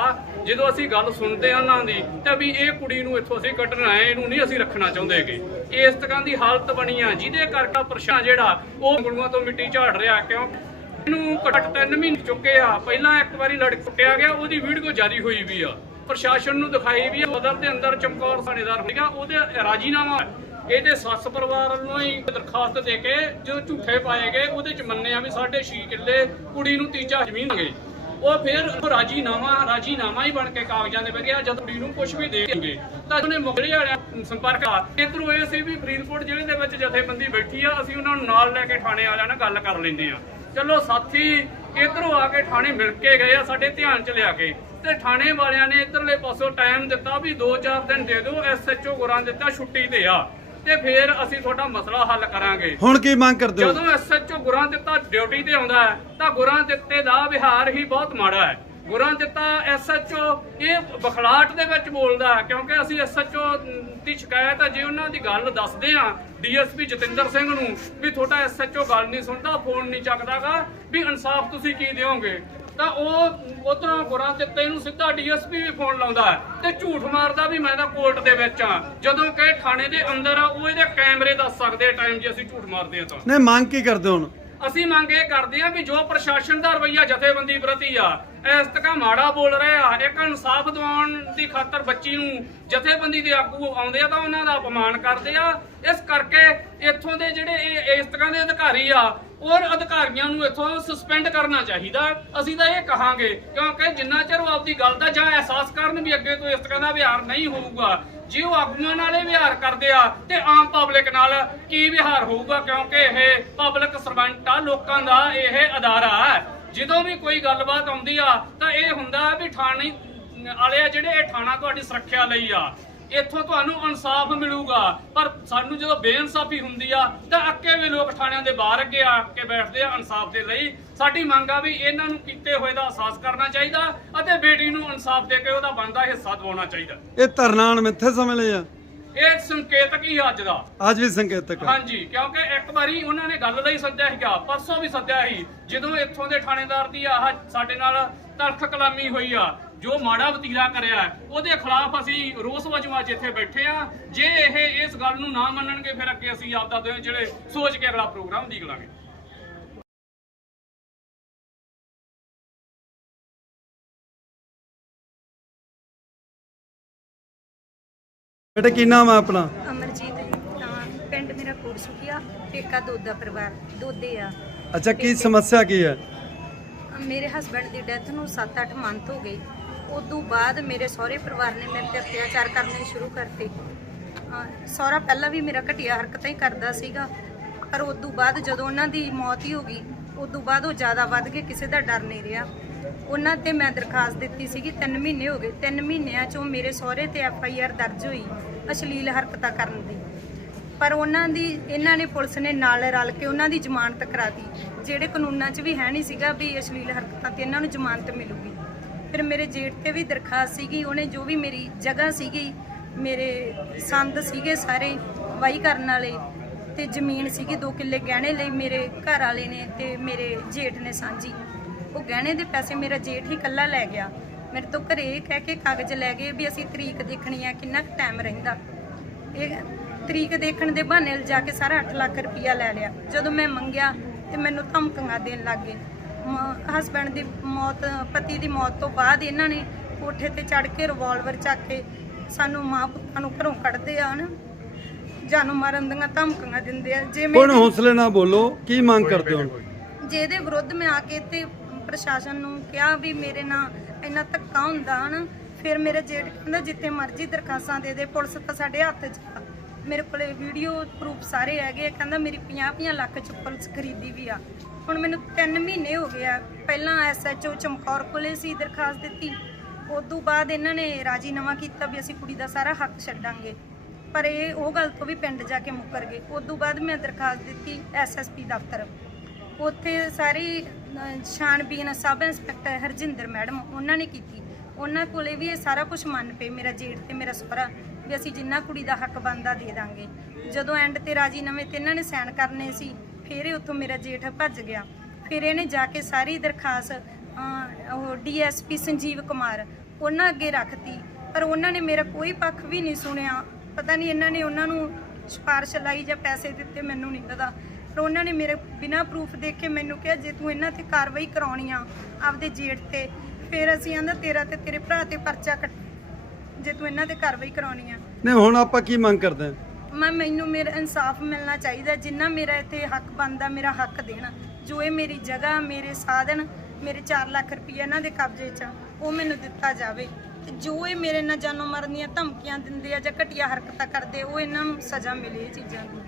ਜਦੋਂ ਅਸੀਂ ਗੱਲ ਸੁਣਦੇ ਹਾਂ ਉਹਨਾਂ ਦੀ, ਤਾਂ ਵੀ ਇਹ ਕੁੜੀ ਨੂੰ ਇੱਥੋਂ ਅਸੀਂ ਕੱਢਣਾ ਹੈ, ਇਹਨੂੰ ਨਹੀਂ ਅਸੀਂ ਰੱਖਣਾ ਚਾਹੁੰਦੇਗੇ ਇਸ ਤਰ੍ਹਾਂ ਦੀ ਹਾਲਤ ਬਣੀ ਆ, ਜਿਹਦੇ ਕਰਕੇ ਪ੍ਰਸ਼ਾਸਨ ਜਿਹੜਾ, ਉਹ ਗੁਰੂਆਂ ਤੋਂ ਮਿੱਟੀ ਝਾੜ ਰਿਹਾ, ਕਿਉਂ? ਇਹਨੂੰ ਘੱਟ ਤਿੰਨ ਮਹੀਨੇ ਚੁੱਕੇ ਆ, ਪਹਿਲਾਂ ਇੱਕ ਵਾਰੀ ਲੜ ਕੁੱਟਿਆ ਗਿਆ, ਉਹਦੀ ਵੀਡੀਓ ਜਾਰੀ ਹੋਈ ਵੀ ਆ। ਪ੍ਰਸ਼ਾਸਨ ਨੂੰ ਦਿਖਾਈ ਵੀ ਆ, ਬਦਲ ਦੇ ਅੰਦਰ ਚਮਕੌਰ ਥਾਣੇਦਾਰ ਹੋਏਗਾ ਉਹਦੇ ਰਾਜੀਨਾਮਾ ਇਹਦੇ ਸੱਸ ਪਰਿਵਾਰ ਵੱਲੋਂ ਹੀ ਦਰਖਾਸਤ ਦੇ ਕੇ ਜੋ ਝੂਠੇ ਪਾਏ ਗਏ, ਉਹਦੇ ਚ ਮੰਨਿਆ ਵੀ ਸਾਡੇ 6 ਕਿੱਲੇ ਕੁੜੀ ਨੂੰ ਤੀਜਾ ਜ਼ਮੀਨ ਗਏ ਉਹ ਫਿਰ ਰਾਜੀਨਾਮਾ ਰਾਜੀਨਾਮਾ ਹੀ ਬਣ ਕੇ ਕਾਗਜ਼ਾਂ ਦੇ ਵਗਿਆ ਜਦ ਕੁੜੀ ਨੂੰ ਕੁਝ ਵੀ ਦੇਣਗੇ, ਤਾਂ ਉਹਨੇ ਮੁਗਲੇ ਵਾਲਿਆਂ ਸੰਪਰਕ ਆ। ਇਧਰੋਂ ਇਹ ਸੀ ਵੀ ਫਰੀਦਕੋਟ ਜ਼ਿਲ੍ਹੇ ਦੇ ਵਿੱਚ ਜਥੇਬੰਦੀ ਬੈਠੀ ਆ, ਅਸੀਂ ਉਹਨਾਂ ਨੂੰ ਨਾਲ ਲੈ ਕੇ ਥਾਣੇ ਵਾਲਿਆਂ ਨਾਲ ਗੱਲ ਕਰ ਲੈਂਦੇ ਆ। ਚਲੋ ਸਾਥੀ, ਇਧਰੋਂ ਆ ਕੇ ਥਾਣੇ ਮਿਲ ਕੇ ਗਏ ਆ, ਸਾਡੇ ਧਿਆਨ ਚ ਲਿਆ ਕੇ। ਤੇ ਥਾਣੇ ਵਾਲਿਆਂ ਨੇ ਇਧਰਲੇ ਪਾਸੋਂ ਟਾਈਮ ਦਿੱਤਾ ਵੀ 2-4 ਦਿਨ ਦੇ ਦਿਓ ਐਸਐਚਓ ਗੁਰਾਂ ਦਿੱਤਾ, ਛੁੱਟੀ ਤੇ ਆ। ਤੇ ਫਿਰ ਅਸੀਂ ਤੁਹਾਡਾ ਮਸਲਾ ਹੱਲ ਕਰਾਂਗੇ। ਹੁਣ ਕੀ ਮੰਗ ਕਰਦੇ ਹੋ? ਜਦੋਂ ਐਸਐਚਓ ਗੁਰਾਂ ਦਿੱਤਾ ਡਿਊਟੀ ਤੇ ਆਉਂਦਾ ਹੈ ਤਾਂ ਗੁਰਾਂ ਦਿੱਤੇ ਦਾ ਵਿਹਾਰ ਹੀ ਬਹੁਤ ਮਾੜਾ ਹੈ। ਗੁਰਾਂ ਦਿੱਤਾ ਐਸਐਚਓ ਇਹ ਬਖਲਾਟ ਦੇ ਵਿੱਚ ਬੋਲਦਾ ਹੈ ਕਿਉਂਕਿ ਅਸੀਂ ਐਸਐਚਓ ਦੀ ਸ਼ਿਕਾਇਤ ਹੈ ਜੇ ਉਹਨਾਂ ਦੀ ਗੱਲ ਦੱਸਦੇ ਆ ਡੀਐਸਪੀ ਜਤਿੰਦਰ ਸਿੰਘ ਨੂੰ ਵੀ ਤੁਹਾਡਾ ਐਸਐਚਓ ਗੱਲ ਨਹੀਂ ਸੁਣਦਾ ਫੋਨ ਨਹੀਂ ਚੱਕਦਾਗਾ ਵੀ ਇਨਸਾਫ ਤੁਸੀਂ ਕੀ ਦਿਓਗੇ? ਤਾਂ ਉਹ ਉਧਰੋਂ ਗੁਰਾਂ ਦਿੱਤੇ ਨੂੰ ਸਿੱਧਾ ਡੀਐਸਪੀ ਵੀ ਫੋਨ ਲਾਉਂਦਾ ਤੇ ਝੂਠ ਮਾਰਦਾ ਵੀ ਮੈਂ ਤਾਂ ਕੋਰਟ ਦੇ ਵਿੱਚ ਆ ਜਦੋਂ ਕਿ ਥਾਣੇ ਦੇ ਅੰਦਰ ਆ ਉਹ ਇਹਦੇ ਕੈਮਰੇ ਦੱਸ ਸਕਦੇ ਟਾਈਮ ਜੇ ਅਸੀਂ ਝੂਠ ਮਾਰਦੇ ਆ ਤਾਂ। ਨਹੀਂ ਮੰਗ ਕੀ ਕਰਦੇ ਹੁਣ? ਅਸੀਂ ਮੰਗ ਇਹ ਕਰਦੇ ਹਾਂ ਵੀ ਜੋ ਪ੍ਰਸ਼ਾਸਨ ਦਾ ਰਵਈਆ ਜਥੇਬੰਦੀ ਪ੍ਰਤੀ ਆ ਇਸ ਤੱਕ ਮਾੜਾ ਬੋਲ ਰਹੇ ਆ ਇੱਕ ਇਨਸਾਫ ਦਿਵਾਉਣ ਦੀ ਖਾਤਰ ਬੱਚੀ ਨੂੰ ਜਥੇਬੰਦੀ ਦੇ ਆਗੂ ਆਉਂਦੇ ਆ ਤਾਂ ਉਹਨਾਂ ਦਾ ਅਪਮਾਨ ਕਰਦੇ ਆ। ਇਸ ਕਰਕੇ ਇੱਥੋਂ ਦੇ ਜਿਹੜੇ ਇਹ ਇਸ ਤਰ੍ਹਾਂ ਦੇ ਅਧਿਕਾਰੀ ਆ ਔਰ ਅਧਿਕਾਰੀਆਂ ਨੂੰ ਇੱਥੋਂ ਸਸਪੈਂਡ ਕਰਨਾ ਚਾਹੀਦਾ। ਅਸੀਂ ਤਾਂ ਇਹ ਕਹਾਂਗੇ, ਕਿਉਂਕਿ ਜਿੰਨਾ ਚਿਰ ਉਹ ਆਪਦੀ ਗੱਲ ਦਾ ਜਾਂ ਅਹਿਸਾਸ ਕਰਨ ਵੀ ਅੱਗੇ ਤੋਂ ਇਸ ਤਰ੍ਹਾਂ ਦਾ ਵਿਹਾਰ ਨਹੀਂ ਹੋਊਗਾ, ਜੇ ਉਹ ਆਗੂਆਂ ਨਾਲ ਇਹ ਵਿਹਾਰ ਕਰਦੇ ਆ, ਤੇ ਆਮ ਪਬਲਿਕ ਨਾਲ ਕੀ ਵਿਹਾਰ ਹੋਊਗਾ? ਕਿਉਂਕਿ ਇਹ ਪਬਲਿਕ ਸਰਵੈਂਟ ਆ, ਲੋਕਾਂ ਦਾ ਇਹ ਅਦਾਰਾ ਹੈ ਜਦੋਂ ਵੀ ਕੋਈ ਗੱਲਬਾਤ ਆਉਂਦੀ ਆ, ਤਾਂ ਇਹ ਹੁੰਦਾ ਵੀ ਥਾਣੇ ਵਾਲੇ ਆ ਜਿਹੜੇ ਇਹ ਥਾਣਾ ਤੁਹਾਡੀ ਸੁਰੱਖਿਆ ਲਈ ਆ। ਇੱਥੋਂ ਤੁਹਾਨੂੰ ਇਨਸਾਫ ਮਿਲੂਗਾ। ਪਰ ਸਾਨੂੰ ਜਦੋਂ ਬੇਇਨਸਾਫੀ ਹੁੰਦੀ ਆ, ਤਾਂ ਅੱਕੇ ਵੀ ਲੋਕ ਥਾਣਿਆਂ ਦੇ ਬਾਹਰ ਅੱਗੇ ਆ ਕੇ ਬੈਠਦੇ ਆ ਇਨਸਾਫ ਦੇ ਲਈ। ਸਾਡੀ ਮੰਗ ਆ ਵੀ ਇਹਨਾਂ ਨੂੰ ਕੀਤੇ ਹੋਏ ਦਾ ਅਹਿਸਾਸ ਕਰਨਾ ਚਾਹੀਦਾ ਅਤੇ ਬੇਟੀ ਨੂੰ ਇਨਸਾਫ ਦੇ ਕੇ ਉਹਦਾ ਬਣਦਾ ਹਿੱਸਾ ਦਿਵਾਉਣਾ ਚਾਹੀਦਾ। ਇਹ ਧਰਨਾ ਮਿੱਥੇ ਸਮਝ ਲਿਆ ਇਹ ਸੰਕੇਤਕ ਹੀ ਅੱਜ ਦਾ। ਅੱਜ ਵੀ ਸੰਕੇਤਕ ਹੈ। ਹਾਂਜੀ ਕਿਉਂਕਿ ਇੱਕ ਵਾਰੀ ਉਹਨਾਂ ਨੇ ਗੱਲ ਲਈ ਸੱਦਿਆ ਸੀਗਾ ਪਰਸੋਂ ਵੀ ਸੱਦਿਆ ਸੀ ਜਦੋਂ ਇੱਥੋਂ ਦੇ ਥਾਣੇਦਾਰ ਦੀ ਆਹ ਸਾਡੇ ਨਾਲ ਤਲਖ ਕਲਾਮੀ ਹੋਈ ਆ ਜੋ ਮਾੜਾ ਵਤੀਰਾ ਕਰਿਆ ਉਹਦੇ ਖਿਲਾਫ ਅਸੀਂ ਰੋਸ ਵਜੋਂ ਅੱਜ ਇੱਥੇ ਬੈਠੇ ਆ। ਜੇ ਇਹ ਇਸ ਗੱਲ ਨੂੰ ਨਾ ਮੰਨਣਗੇ ਫਿਰ ਅੱਗੇ ਅਸੀਂ ਆਪਦਾ ਦੇ ਜਿਹੜੇ ਸੋਚ ਕੇ ਅਗਲਾ ਪ੍ਰੋਗਰਾਮ ਦੇਖ ਲਾਂਗੇ। ਬੇਟਾ ਕੀ ਨਾਮ ਹੈ ਆਪਣਾ? ਅਮਰਜੀਤ ਤਾਂ ਪਿੰਡ ਮੇਰਾ ਕੋਟਸੁਕੀਆ ਪੇਕਾ ਦੋਦਾ ਪਰਿਵਾਰ ਦੋਦੇ ਆ। ਅੱਛਾ ਕੀ ਸਮੱਸਿਆ ਕੀ ਹੈ? ਮੇਰੇ ਹਸਬੰਡ ਦੀ ਡੈਥ ਨੂੰ 7-8 ਮੰਥ ਹੋ ਗਏ। ਉਦੋਂ ਬਾਅਦ ਮੇਰੇ ਸਹੁਰੇ ਪਰਿਵਾਰ ਨੇ ਮੇਰੇ ਤੇ ਅਤਿਆਚਾਰ ਕਰਨੇ ਸ਼ੁਰੂ ਕਰਤੇ। ਅਹ ਸਹੁਰਾ ਪਹਿਲਾਂ ਵੀ ਮੇਰਾ ਘਟੀਆ ਹਰਕਤਾਂ ਹੀ ਕਰਦਾ ਸੀਗਾ ਪਰ ਉਦੋਂ ਬਾਅਦ ਜਦੋਂ ਉਹਨਾਂ ਦੀ ਮੌਤ ਹੀ ਹੋ ਗਈ ਉਦੋਂ ਬਾਅਦ ਉਹ ਜ਼ਿਆਦਾ ਵੱਧ ਗਏ ਕਿਸੇ ਦਾ ਡਰ ਨਹੀਂ ਰਿਹਾ। ਉਹਨਾਂ ਤੇ ਮੈਂ ਦਰਖਾਸਤ ਦਿੱਤੀ ਸੀਗੀ 3 ਮਹੀਨੇ ਹੋ ਗਏ। 3 ਮਹੀਨਿਆਂ ਚੋਂ ਮੇਰੇ ਸਹੁਰੇ ਤੇ ਐਫ ਆਈ ਆਰ ਦਰਜ ਹੋਈ ਅਸ਼ਲੀਲ ਹਰਕਤਾਂ ਕਰਨ ਦੀ। ਪਰ ਉਹਨਾਂ ਦੀ, ਇਹਨਾਂ ਨੇ ਪੁਲਿਸ ਨੇ ਨਾਲ ਰਲ ਕੇ ਉਹਨਾਂ ਦੀ ਜ਼ਮਾਨਤ ਕਰਾਤੀ ਜਿਹੜੇ ਕਾਨੂੰਨਾਂ 'ਚ ਵੀ ਹੈ ਨਹੀਂ ਸੀਗਾ ਵੀ ਅਸ਼ਲੀਲ ਹਰਕਤਾਂ ਤੇ ਇਹਨਾਂ ਨੂੰ ਜ਼ਮਾਨਤ ਮਿਲੂਗੀ। ਫਿਰ ਮੇਰੇ ਜੇਠ ਤੇ ਵੀ ਦਰਖਾਸਤ ਸੀਗੀ, ਉਹਨੇ ਜੋ ਵੀ ਮੇਰੀ ਜਗ੍ਹਾ ਸੀਗੀ, ਮੇਰੇ ਸੰਦ ਸੀਗੇ ਸਾਰੇ ਵਾਈ ਕਰਨ ਵਾਲੇ ਤੇ ਜ਼ਮੀਨ ਸੀਗੀ 2 ਕਿੱਲੇ ਗਹਿਣੇ ਲਈ ਮੇਰੇ ਘਰ ਵਾਲੇ ਨੇ ਤੇ ਮੇਰੇ ਜੇਠ ਨੇ ਸਾਂਝੀ। ਉਹ ਗਹਿਣੇ ਦੇ ਪੈਸੇ ਮੇਰਾ ਜੇਠ ਹੀ ਇਕੱਲਾ ਲੈ ਗਿਆ। ਮੇਰੇ ਤੋਂ ਘਰੇ ਇਹ ਕਹਿ ਕੇ ਕਾਗਜ਼ ਲੈ ਗਏ ਵੀ ਅਸੀਂ ਤਰੀਕ ਦੇਖਣੀ ਆ ਕਿੰਨਾ ਟਾਈਮ ਰਹਿੰਦਾ। ਇਹ ਤਰੀਕ ਦੇਖਣ ਦੇ ਬਹਾਨੇ ਲਿਜਾ ਕੇ ਸਾਰਾ 8 ਲੱਖ ਰੁਪਇਆ ਲੈ ਲਿਆ। ਜਦੋਂ ਮੈਂ ਮੰਗਿਆ ਤੇ ਮੈਨੂੰ ਧਮਕੀਆਂ ਦੇਣ ਲੱਗ ਗਏ। ਹਸਬੰਡ ਦੀ ਮੌਤ ਪਤੀ ਦੀ ਮੌਤ ਤੋਂ ਬਾਅਦ ਇਹਨਾਂ ਨੇ ਕੋਠੇ ਤੇ ਚੜ ਕੇ ਰਿਵਾਲਵਰ ਚੱਕ ਕੇ ਸਾਨੂੰ ਮਾਂ ਪੁੱਤਾਂ ਨੂੰ ਘਰੋਂ ਕੱਢਦੇ ਆ ਹਨ ਜਾਨੋਂ ਮਾਰਨ ਦੀਆਂ ਧਮਕੀਆਂ ਦਿੰਦੇ ਆ। ਜੇ ਹੁਣ ਮੈਂ ਹੌਸਲੇ ਨਾਲ ਬੋਲੋ ਕੀ ਮੰਗ ਕਰਦੇ ਹੋ? ਜਿਹਦੇ ਵਿਰੁੱਧ ਮੈਂ ਆ ਕੇ ਤੇ ਪ੍ਰਸ਼ਾਸਨ ਨੂੰ ਕਿਹਾ ਵੀ ਮੇਰੇ ਨਾਲ ਇੰਨਾ ਧੱਕਾ ਹੁੰਦਾ ਹਨ, ਫਿਰ ਮੇਰੇ ਜੇਠ ਕਹਿੰਦਾ ਜਿੱਥੇ ਮਰਜ਼ੀ ਦਰਖਾਸਤਾਂ ਦੇ ਦੇ, ਪੁਲਿਸ ਤਾਂ ਸਾਡੇ ਹੱਥ 'ਚ ਆ। ਮੇਰੇ ਕੋਲੇ ਵੀਡੀਓ ਪ੍ਰੂਫ ਸਾਰੇ ਹੈਗੇ ਆ। ਕਹਿੰਦਾ ਮੇਰੀ 50-50 ਲੱਖ 'ਚ ਪੁਲਿਸ ਖਰੀਦੀ ਵੀ ਆ। ਹੁਣ ਮੈਨੂੰ 3 ਮਹੀਨੇ ਹੋ ਗਏ ਆ, ਪਹਿਲਾਂ ਐਸਐਚਓ ਚਮਕੌਰ ਕੋਲੇ ਸੀ ਦਰਖਾਸਤ ਦਿੱਤੀ। ਉਦੋਂ ਬਾਅਦ ਇਹਨਾਂ ਨੇ ਰਾਜੀਨਾਮਾ ਕੀਤਾ ਵੀ ਅਸੀਂ ਕੁੜੀ ਦਾ ਸਾਰਾ ਹੱਕ ਛੱਡਾਂਗੇ। ਪਰ ਇਹ, ਉਹ ਗੱਲ ਤੋਂ ਵੀ ਪਿੰਡ ਜਾ ਕੇ ਮੁੱਕਰ ਗਏ। ਉਦੋਂ ਬਾਅਦ ਮੈਂ ਦਰਖਾਸਤ ਦਿੱਤੀ ਐਸਐਸਪੀ ਦਫ਼ਤਰ। ਉੱਥੇ ਸਾਰੀ ਛਾਣਬੀਨ ਸਬ ਇੰਸਪੈਕਟਰ ਹਰਜਿੰਦਰ ਮੈਡਮ ਉਹਨਾਂ ਨੇ ਕੀਤੀ। ਉਹਨਾਂ ਕੋਲੇ ਵੀ ਇਹ ਸਾਰਾ ਕੁਝ ਮੰਨ ਪਏ ਮੇਰਾ ਜੇਠ ਤੇ ਮੇਰਾ ਸਹੁਰਾ ਵੀ ਅਸੀਂ ਜਿੰਨਾ ਕੁੜੀ ਦਾ ਹੱਕ ਬਣਦਾ ਦੇ ਦਾਂਗੇ। ਜਦੋਂ ਐਂਡ ਤੇ ਰਾਜੀਨਾਮੇ ਤੇ ਇਹਨਾਂ ਨੇ ਸਾਈਨ ਕਰਨੇ ਸੀ ਫਿਰ ਇਹ ਉੱਥੋਂ ਮੇਰਾ ਜੇਠ ਭੱਜ ਗਿਆ। ਫਿਰ ਇਹਨੇ ਜਾ ਕੇ ਸਾਰੀ ਦਰਖਾਸਤ ਅਹ, ਉਹ ਡੀਐਸਪੀ ਸੰਜੀਵ ਕੁਮਾਰ ਉਹਨਾਂ ਅੱਗੇ ਰੱਖਤੀ। ਪਰ ਉਹਨਾਂ ਨੇ ਮੇਰਾ ਕੋਈ ਪੱਖ ਵੀ ਨਹੀਂ ਸੁਣਿਆ। ਪਤਾ ਨਹੀਂ ਇਹਨਾਂ ਨੇ ਉਹਨਾਂ ਨੂੰ ਸਿਫਾਰਿਸ਼ ਲਾਈ ਜਾਂ ਪੈਸੇ ਦਿੱਤੇ ਮੈਨੂੰ ਨਹੀਂ ਪਤਾ। ਪਰ ਉਹਨਾਂ ਨੇ ਮੇਰੇ ਬਿਨਾਂ ਪ੍ਰੂਫ ਦੇਖ ਕੇ ਮੈਨੂੰ ਕਿਹਾ ਜੇ ਤੂੰ ਇਹਨਾਂ ਤੇ ਕਾਰਵਾਈ ਕਰਾਉਣੀ ਆ ਆਪਦੇ ਜੇਠ ਤੇ ਫਿਰ ਅਸੀਂ ਆਂਦਾ ਤੇਰਾ ਤੇ ਤੇਰੇ ਭਰਾ ਤੇ ਪਰਚਾ ਕੱਟ ਜੇ ਤੂੰ ਇਹਨਾਂ ਤੇ ਕਾਰਵਾਈ ਕਰਾਉਣੀ ਆ। ਨਹੀਂ ਹੁਣ ਆਪਾਂ ਕੀ ਮੰਗ ਕਰਦੇ ਹਾਂ ਮੈਂ ਮੈਨੂੰ ਮੇਰਾ ਇਨਸਾਫ ਮਿਲਣਾ ਚਾਹੀਦਾ ਜਿੰਨਾ ਮੇਰਾ ਇੱਥੇ ਹੱਕ ਬਣਦਾ ਮੇਰਾ ਹੱਕ ਦੇਣ। ਜੋ ਇਹ ਮੇਰੀ ਜਗ੍ਹਾ ਮੇਰੇ ਸਾਧਨ ਮੇਰੇ 4 ਲੱਖ ਰੁਪਏ ਇਹਨਾਂ ਦੇ ਕਬਜ਼ੇ 'ਚ ਆ, ਉਹ ਮੈਨੂੰ ਦਿੱਤਾ ਜਾਵੇ। ਤੇ ਜੋ ਇਹ ਮੇਰੇ ਨਾਲ ਜਾਨੋਂ ਮਰਨ ਦੀਆਂ ਧਮਕੀਆਂ ਦਿੰਦੇ ਆ ਜਾਂ ਘਟੀਆ ਹਰਕਤਾਂ ਕਰਦੇ ਉਹ ਇਹਨਾਂ ਨੂੰ ਸਜ਼ਾ ਮਿਲੇ ਇਹ ਚੀਜ਼ਾਂ ਦੀ।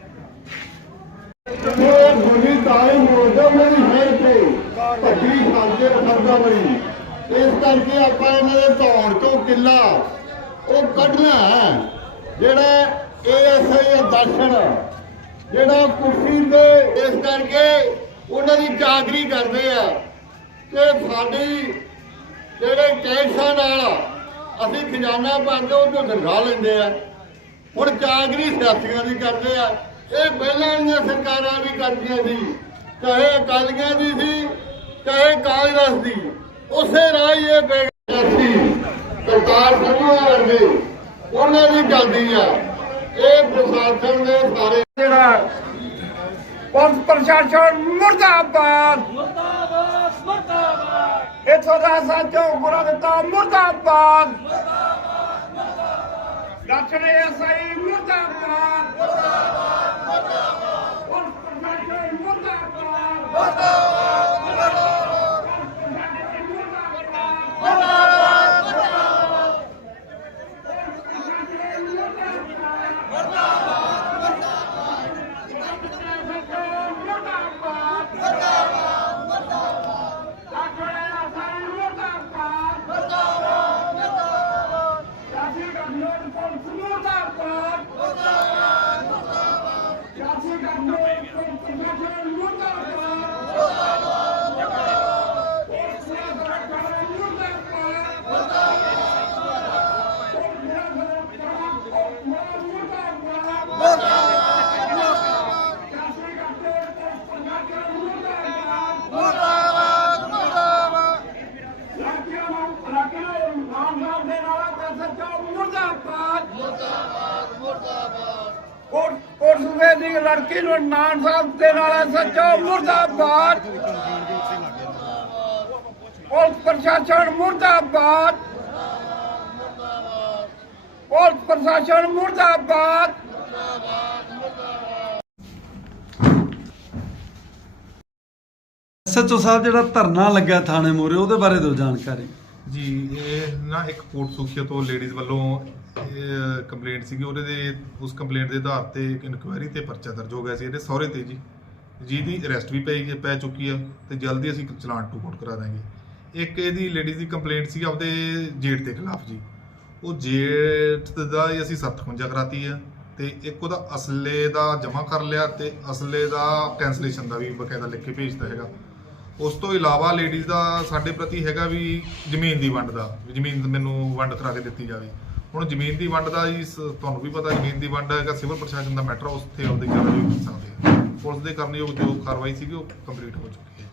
ਉਹ ਗੋਲੀ ਤਾਏ ਮੋੜਦਾ ਮੇਰੀ ਹੈਰ ਤੇ ਭੱਜੀ ਖਾਂਦੇ ਫਰਦਾ ਬਈ ਇਸ ਕਰਕੇ ਆਪਾਂ ਇਹਨਾਂ ਦੇ ਧੌਣ ਤੋਂ ਕਿੱਲਾ ਉਹ ਕੱਢਣਾ ਹੈ ਜਿਹੜਾ ਏਐਸਆਈ ਦਰਸ਼ਨ ਜਿਹੜਾ ਕੁਰਸੀ ਤੇ ਇਸ ਕਰਕੇ ਉਹਨਾਂ ਦੀ ਚਾਕਰੀ ਕਰਦੇ ਆ ਤੇ ਸਾਡੀ ਜਿਹੜੇ ਟੈਕਸਾਂ ਨਾਲ ਅਸੀਂ ਖਜ਼ਾਨਾ ਭਰਦੇ ਉਹ ਤੋਂ ਤਨਖਾਹ ਲੈਂਦੇ ਆ ਹੁਣ ਚਾਕਰੀ ਸਿਆਸੀਆਂ ਦੀ ਕਰਦੇ ਆ। ਇਹ ਪਹਿਲਾਂ ਵਾਲੀਆਂ ਸਰਕਾਰਾਂ ਵੀ ਕਰਦੀਆਂ ਸੀ ਚਾਹੇ ਅਕਾਲੀਆਂ ਦੀ ਸੀ ਚਾਹੇ ਕਾਂਗਰਸ ਦੀ। ਉਸੇ ਰਾਹ ਇਹ ਬੇਗਾਸੀ ਸਰਕਾਰ ਸੰਘਾ ਵਰਗੇ ਉਹਨਾਂ ਦੀ ਚੱਲਦੀ ਆ। ਇਹ ਪ੍ਰਸ਼ਾਸਨ ਦੇ ਸਾਰੇ ਜਿਹੜਾ ਪੁਲਿਸ ਪ੍ਰਸ਼ਾਸਨ ਮੁਰਦਾਬਾਦ। ਮੁਰਦਾਬਾਦ ਮੁਰਦਾਬਾਦ। ਇਥੋਂ ਦਾ ਸਾਚੋ ਗੁਰਾ ਦਿੱਤਾ ਮੁਰਦਾਬਾਦ ਮੁਰਦਾਬਾਦ। ਮੁਰਦਾਬਾਦ ਡਾਕਟਰ ਐਸਆਈ ਮੁਰਦਾਬਾਦ ਮੁਰਦਾਬਾਦ ਮੁਰਦਾਬਾਦ। ਪੁਲਿਸ ਪ੍ਰਸ਼ਾਸਨ ਮੁਰਦਾਬਾਦ। ਕੋਟ ਦੀ ਲੜਕੀ ਨੂੰ ਨਾਨ ਸਾਹਿਬ ਦੇ ਨਾਲ ਸੱਚੋ ਮੁਰਦਾਬਾਦ। ਪੁਲਿਸ ਪ੍ਰਸ਼ਾਸਨ ਮੁਰਦਾਬਾਦ। ਪੁਲਿਸ ਪ੍ਰਸ਼ਾਸਨ ਮੁਰਦਾਬਾਦ। ਐਸਐਚਓ ਸਾਹਿਬ ਜਿਹੜਾ ਧਰਨਾ ਲੱਗਾ ਥਾਣੇ ਮੂਹਰੇ ਉਹਦੇ ਬਾਰੇ ਦਿਓ ਜਾਣਕਾਰੀ। ਜੀ ਇਹ ਨਾ ਇੱਕ ਕੋਟ ਸੁਖੀਆ ਤੋਂ ਲੇਡੀਜ਼ ਵੱਲੋਂ ਕੰਪਲੇਂਟ ਸੀਗੀ, ਉਹਦੇ ਦੇ, ਉਸ ਕੰਪਲੇਂਟ ਦੇ ਆਧਾਰ ਤੇ ਇੱਕ ਇਨਕੁਆਇਰੀ ਤੇ ਪਰਚਾ ਦਰਜ ਹੋ ਗਿਆ ਸੀ ਇਹਦੇ ਸਹੁਰੇ ਤੇ ਜੀ। ਜਿਹਦੀ ਅਰੈਸਟ ਵੀ ਪਈ ਪੈ ਚੁੱਕੀ ਆ ਤੇ ਜਲਦੀ ਅਸੀਂ ਚਲਾਨ ਟੂ ਕੋਟ ਕਰਾ ਦਾਂਗੇ। ਇੱਕ ਇਹਦੀ ਲੇਡੀਜ਼ ਦੀ ਕੰਪਲੇਂਟ ਸੀ ਆਪਦੇ ਜੇਠ ਦੇ ਖਿਲਾਫ ਜੀ। ਉਹ ਜੇਠ ਦਾ ਹੀ ਅਸੀਂ 751 ਕਰਾਤੀ ਆ ਤੇ ਇੱਕ ਉਹਦਾ ਅਸਲੇ ਦਾ ਜਮ੍ਹਾਂ ਕਰ ਲਿਆ ਤੇ ਅਸਲੇ ਦਾ ਕੈਂਸਲੇਸ਼ਨ ਦਾ ਵੀ ਬਕਾਇਦਾ ਲਿਖ ਕੇ ਭੇਜਤਾ ਹੈਗਾ। ਉਸ ਤੋਂ ਇਲਾਵਾ ਲੇਡੀਜ਼ ਦਾ ਸਾਡੇ ਪ੍ਰਤੀ ਹੈਗਾ ਵੀ ਜ਼ਮੀਨ ਦੀ ਵੰਡ ਦਾ ਜ਼ਮੀਨ ਮੈਨੂੰ ਵੰਡ ਕਰਾ ਕੇ ਦਿੱਤੀ ਜਾਵੇ। ਹੁਣ ਜ਼ਮੀਨ ਦੀ ਵੰਡ ਦਾ ਜੀ ਸ- ਤੁਹਾਨੂੰ ਵੀ ਪਤਾ ਜ਼ਮੀਨ ਦੀ ਵੰਡ ਹੈਗਾ, ਸਿਵਲ ਪ੍ਰਸ਼ਾਸਨ ਦਾ ਮੈਟਰ ਉੱਥੇ ਉਹਦੇ ਕਾਰਵਾਈ ਕਰ ਸਕਦੇ ਆ। ਪੁਲਿਸ ਦੇ ਕਰਨਯੋਗ ਜੋ ਕਾਰਵਾਈ ਸੀਗੀ ਉਹ ਕੰਪਲੀਟ ਹੋ ਚੁੱਕੀ ਹੈ।